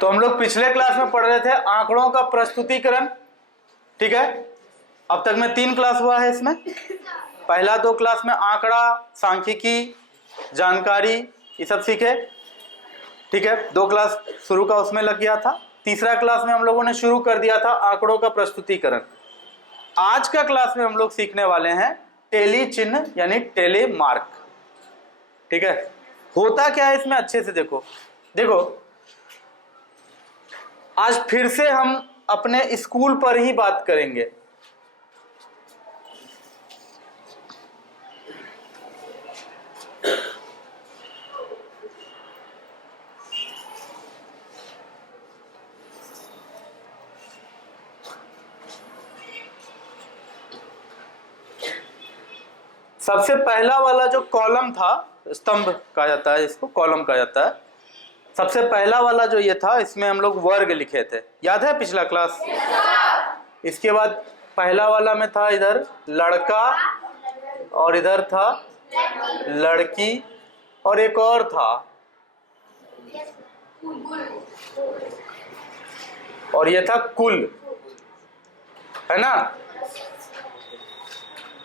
तो हम लोग पिछले क्लास में पढ़ रहे थे आंकड़ों का प्रस्तुतिकरण, ठीक है। अब तक में 3 क्लास हुआ है इसमें। पहला 2 क्लास में आंकड़ा, सांख्यिकी, जानकारी ये सब सीखे, ठीक है। 2 क्लास शुरू का उसमें लग गया था। तीसरा क्लास में हम लोगों ने शुरू कर दिया था आंकड़ों का प्रस्तुतिकरण। आज का क्लास में हम लोग सीखने वाले हैं टेली चिन्ह यानी टेली मार्क, ठीक है। होता क्या है इसमें अच्छे से देखो। आज फिर से हम अपने स्कूल पर ही बात करेंगे। सबसे पहला वाला जो कॉलम था, स्तंभ कहा जाता है इसको, कॉलम कहा जाता है। सबसे पहला वाला जो ये था, इसमें हम लोग वर्ग लिखे थे, याद है पिछला क्लास? इसके बाद पहला वाला में था इधर लड़का और इधर था लड़की और एक और था, और ये था कुल, है ना?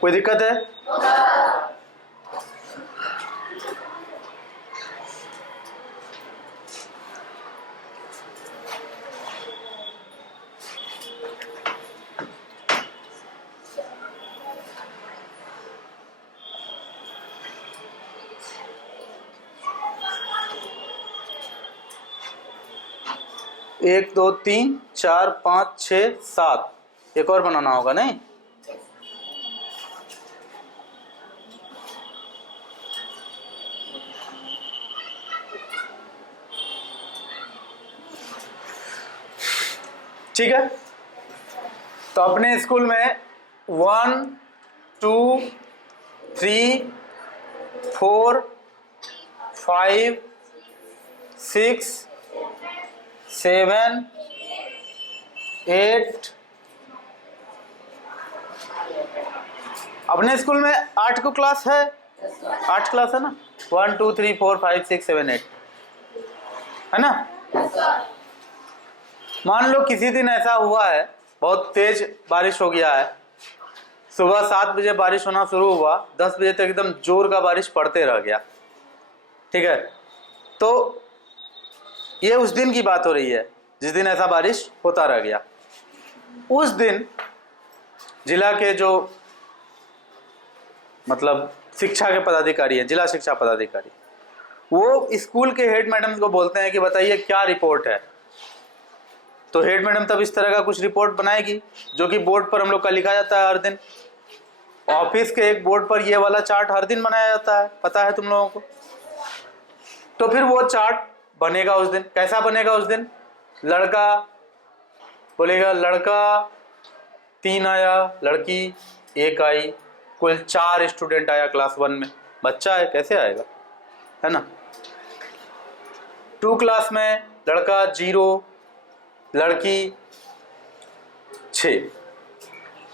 कोई दिक्कत है? एक दो तीन चार पाँच छः सात, एक और बनाना होगा नहीं? ठीक है। तो अपने स्कूल में 1 2 3 4 5 6 7 8, अपने स्कूल में 8 को क्लास है, 8 क्लास है ना? 1 2 3 4 5 6 7 8, है ना? मान लो किसी दिन ऐसा हुआ है, बहुत तेज बारिश हो गया है, सुबह 7 बजे बारिश होना शुरू हुआ, 10 बजे तक एकदम जोर का बारिश पड़ते रह गया, ठीक है। तो ये उस दिन की बात हो रही है जिस दिन ऐसा बारिश होता रह गया। उस दिन जिला के जो मतलब शिक्षा के पदाधिकारी हैं, जिला शिक्षा पदाधिकारी, वो स्कूल के हेड मैडम को बोलते हैं कि बताइए क्या रिपोर्ट है। तो हेड मैडम तब इस तरह का कुछ रिपोर्ट बनाएगी जो कि बोर्ड पर हम लोग का लिखा जाता है हर दिन। ऑफिस के एक बोर्ड पर ये वाला चार्ट हर दिन बनाया जाता है, पता है तुम लोगों को। तो फिर वो चार्ट बनेगा उस दिन। कैसा बनेगा उस दिन? लड़का बोलेगा लड़का 3 आया, लड़की 1 आई, कुल 4 स्टूडेंट आया क्लास 1 में। बच्चा है, कैसे आएगा, है ना? 2 क्लास में लड़का 0, लड़की 6,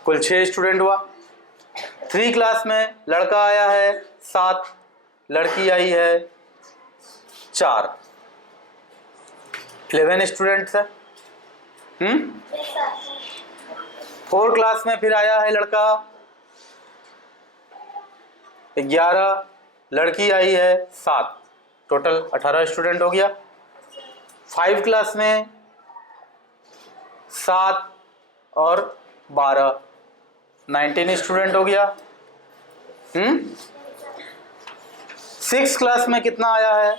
कुल 6 स्टूडेंट हुआ। 3 क्लास में लड़का आया है 7, लड़की आई है 4, 11 स्टूडेंट्स है। 4 क्लास में फिर आया है लड़का 11, लड़की आई है 7, टोटल 18 स्टूडेंट हो गया। 5 क्लास में 7 और 12, 19 स्टूडेंट हो गया। 6 क्लास में कितना आया है?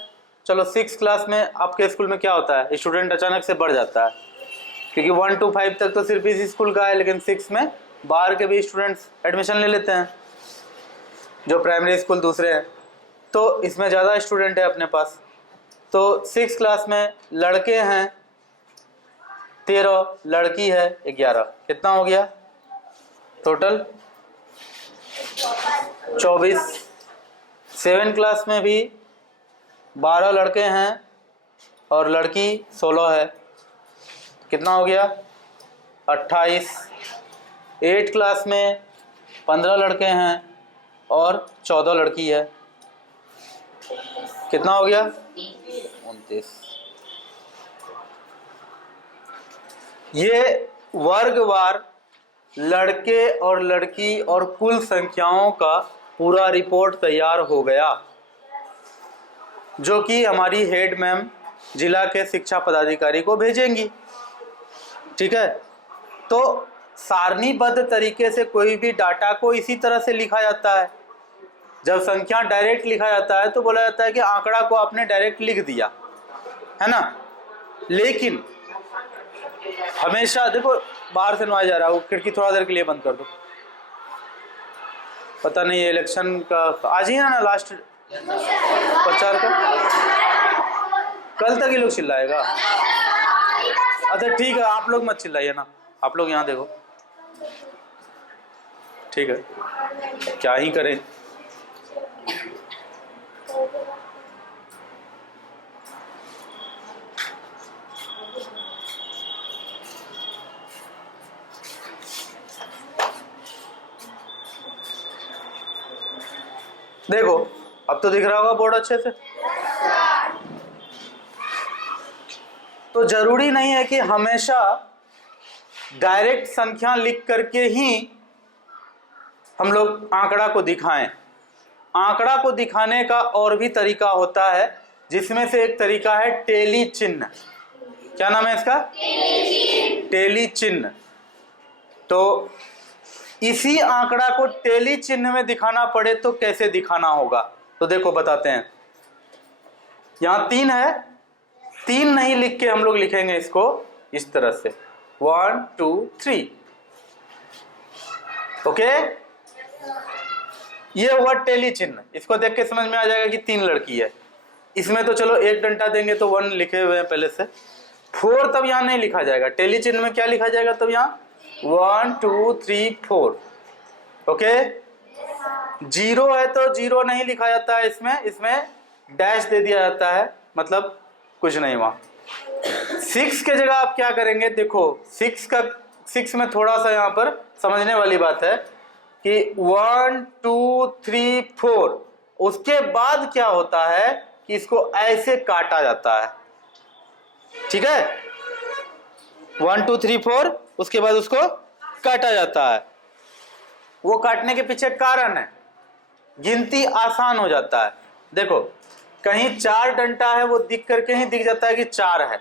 चलो 6 क्लास में आपके स्कूल में क्या होता है, स्टूडेंट अचानक से बढ़ जाता है, क्योंकि 1 to 5 तक तो सिर्फ इसी स्कूल का है, लेकिन 6 में बाहर के भी स्टूडेंट्स एडमिशन ले लेते हैं जो प्राइमरी स्कूल दूसरे हैं, तो इसमें ज़्यादा स्टूडेंट है अपने पास। तो 6 क्लास में लड़के हैं 13, लड़की है 11, कितना हो गया टोटल? 24। 7 क्लास में भी 12 लड़के हैं और लड़की 16 है, कितना हो गया? 28। 8 क्लास में 15 लड़के हैं और 14 लड़की है, कितना हो गया? 29। ये वर्गवार लड़के और लड़की और कुल संख्याओं का पूरा रिपोर्ट तैयार हो गया, जो कि हमारी हेड मैम जिला के शिक्षा पदाधिकारी को भेजेंगी। ठीक है, तो सारणीबद्ध तरीके से कोई भी डाटा को इसी तरह से लिखा जाता है। जब संख्या डायरेक्ट लिखा जाता है तो बोला जाता है कि आंकड़ा को आपने डायरेक्ट लिख दिया, है ना। लेकिन हमेशा देखो, बाहर से नॉइज आ रहा है, वो खिड़की थोड़ा देर के लिए बंद कर दो। पता नहीं इलेक्शन का आज ही है ना लास्ट प्रचार का, कल तक ये लोग चिल्लाएगा। अच्छा ठीक है, आप लोग मत चिल्लाइए ना, आप लोग यहाँ देखो, ठीक है, क्या ही करें। देखो अब तो दिख रहा होगा बोर्ड अच्छे से। तो जरूरी नहीं है कि हमेशा डायरेक्ट संख्या लिख करके ही हम लोग आंकड़ा को दिखाएं। आंकड़ा को दिखाने का और भी तरीका होता है, जिसमें से एक तरीका है टेली चिन्ह। क्या नाम है इसका? टेली चिन्ह। तो इसी आंकड़ा को टेली चिन्ह में दिखाना पड़े तो कैसे दिखाना होगा, तो देखो बताते हैं। यहां 3 है, 3 नहीं लिख के हम लोग लिखेंगे इसको इस तरह से 1 2 3। ओके, ये हुआ टेली चिन्ह। इसको देख के समझ में आ जाएगा कि 3 लड़की है। इसमें तो चलो एक डंडा देंगे तो 1 लिखे हुए हैं पहले से। 4 तब यहां नहीं लिखा जाएगा। टेली चिन्ह में क्या लिखा जाएगा तब यहां 1 2 3 4। ओके, 0 है तो 0 नहीं लिखा जाता है इसमें डैश दे दिया जाता है, मतलब कुछ नहीं वहां। 6 के जगह आप क्या करेंगे, देखो 6 में थोड़ा सा यहां पर समझने वाली बात है कि 1 2 3 4। उसके बाद क्या होता है कि इसको ऐसे काटा जाता है। ठीक है, 1 2 3 4, उसके बाद उसको काटा जाता है। वो काटने के पीछे कारण है, गिनती आसान हो जाता है। देखो कहीं 4 डंडा है, वो दिख करके ही दिख जाता है कि 4 है,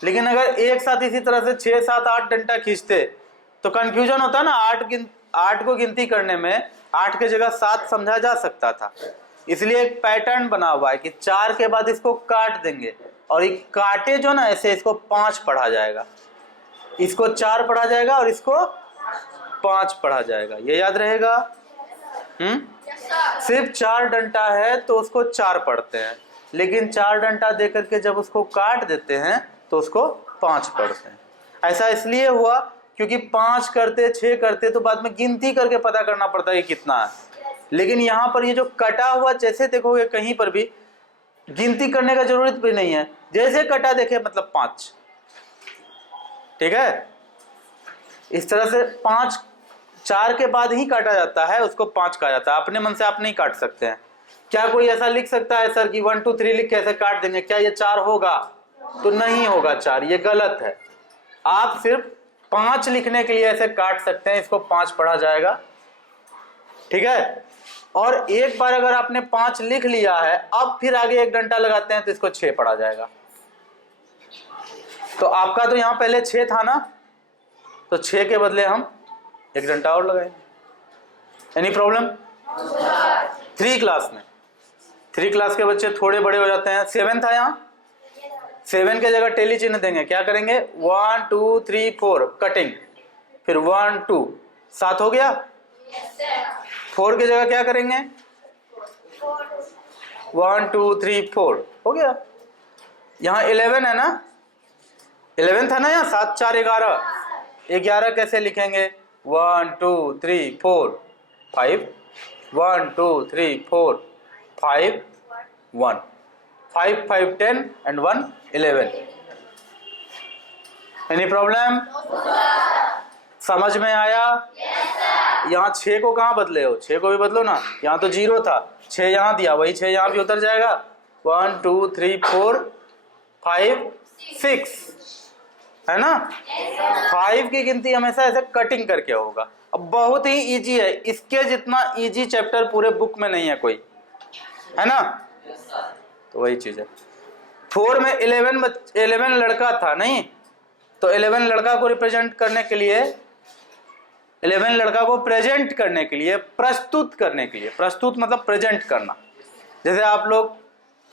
लेकिन अगर एक साथ इसी तरह से 6 7 8 डंडा खींचते तो कंफ्यूजन होता ना। 8 को गिनती करने में 8 के जगह 7 समझा जा सकता था। इसलिए एक पैटर्न बना हुआ है कि 4 के बाद इसको काट देंगे, और ये काटे जो ना ऐसे, इसको 5 पढ़ा जाएगा, इसको 4 पढ़ा जाएगा और इसको 5 पढ़ा जाएगा। ये याद रहेगा। सिर्फ 4 डंडा है तो उसको 4 पढ़ते हैं, लेकिन 4 डंडा दे करके जब उसको काट देते हैं तो उसको 5 पढ़ते हैं। ऐसा इसलिए हुआ क्योंकि 5 करते 6 करते तो बाद में गिनती करके पता करना पड़ता है कितना है। लेकिन यहाँ पर ये जो कटा हुआ, जैसे देखोगे कहीं पर भी गिनती करने का जरूरत भी नहीं है, जैसे कटा देखे मतलब 5। ठीक है, इस तरह से 5 4 के बाद ही काटा जाता है, उसको 5 कहा जाता है। अपने मन से आप नहीं काट सकते हैं। क्या कोई ऐसा लिख सकता है सर कि 1 2 3 लिख के ऐसे काट देंगे, क्या ये 4 होगा? तो नहीं होगा 4, ये गलत है। आप सिर्फ 5 लिखने के लिए ऐसे काट सकते हैं, इसको 5 पढ़ा जाएगा। ठीक है, और एक बार अगर आपने 5 लिख लिया है, अब फिर आगे एक डंडा लगाते हैं तो इसको 6 पढ़ा जाएगा। तो आपका तो यहां पहले 6 था ना, तो 6 के बदले हम एक डंडा और लगाएंगे। Any problem? 3 क्लास में 3 क्लास के बच्चे थोड़े बड़े हो जाते हैं। 7 था यहाँ, 7 के जगह टेली चिन्ह देंगे। क्या करेंगे 1 2 3 4 कटिंग, फिर 1 2 7 हो गया। 4 की जगह क्या करेंगे 1 2 3 4 हो गया। यहाँ 11 है ना, 11 था ना यहाँ, 7 4 11। 11 कैसे लिखेंगे 1 2 3 4 5 1 2 3 4 5 1 5 5 10 and 1 11। Any problem? समझ में आया? यहाँ 6 को कहाँ बदले हो, 6 को भी बदलो ना। यहाँ तो 0 था, 6 यहाँ दिया, वही 6 यहाँ भी उतर जाएगा। 1 2 3 4 5 6 है ना। 5 की गिनती हमेशा ऐसे कटिंग करके होगा। अब बहुत ही इजी है, इसके जितना इजी चैप्टर पूरे बुक में नहीं है कोई, है ना। तो वही चीज है। 4 में 11 लड़का था नहीं, तो 11 लड़का को रिप्रेजेंट करने के लिए, 11 लड़का को प्रेजेंट करने के लिए, प्रस्तुत करने के लिए, प्रस्तुत मतलब प्रेजेंट करना। जैसे आप लोग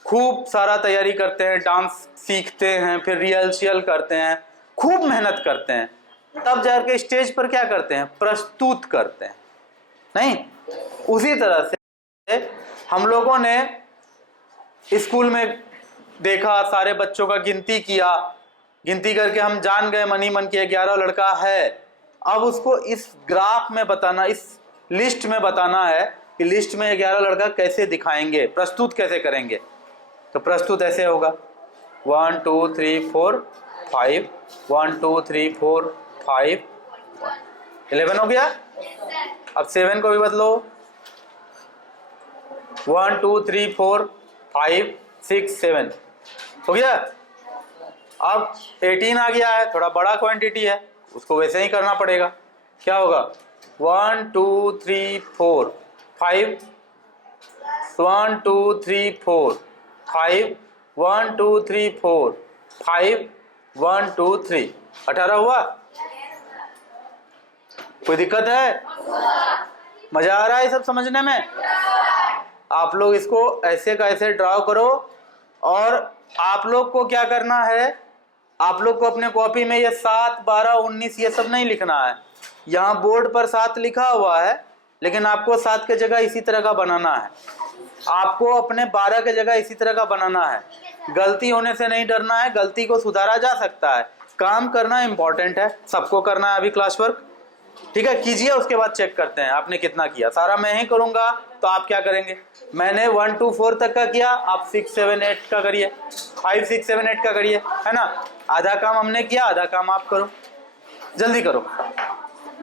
खूब सारा तैयारी करते हैं, डांस सीखते हैं, फिर रिहर्सल करते हैं, खूब मेहनत करते हैं, तब जाकर स्टेज पर क्या करते हैं, प्रस्तुत करते हैं नहीं। उसी तरह से हम लोगों ने स्कूल में देखा, सारे बच्चों का गिनती किया, गिनती करके हम जान गए मनी मन की 11 लड़का है। अब उसको इस ग्राफ में बताना, इस लिस्ट में बताना है कि लिस्ट में 11 लड़का कैसे दिखाएंगे, प्रस्तुत कैसे करेंगे। तो प्रस्तुत ऐसे होगा 1 2 3 4 5, 1 2 3 4 5, 11 हो गया। अब 7 को भी बदलो, 1 2 3 4 5 6 7 हो गया। अब 18 आ गया है, थोड़ा बड़ा क्वांटिटी है, उसको वैसे ही करना पड़ेगा। क्या होगा 1 2 3 4 5, 1 2 3 4 5, 1 2 3 4 5, 1 2 3, 18 हुआ। कोई दिक्कत है? मजा आ रहा है सब समझने में? आप लोग इसको ऐसे का ऐसे ड्रॉ करो, और आप लोग को क्या करना है, आप लोग को अपने कॉपी में ये 7 12 19 ये सब नहीं लिखना है। यहाँ बोर्ड पर 7 लिखा हुआ है, लेकिन आपको 7 के जगह इसी तरह का बनाना है, आपको अपने 12 के जगह इसी तरह का बनाना है। गलती होने से नहीं डरना है, गलती को सुधारा जा सकता है। काम करना इंपॉर्टेंट है, सबको करना है अभी क्लास वर्क, ठीक है, कीजिए, उसके बाद चेक करते हैं आपने कितना किया। सारा मैं ही करूंगा, तो आप क्या करेंगे, मैंने 1 2 4 तक का किया, आप 6 7 8 का करिए, 5 6 7 8 का करिए, है ना। आधा काम हमने किया, आधा काम आप करो, जल्दी करो।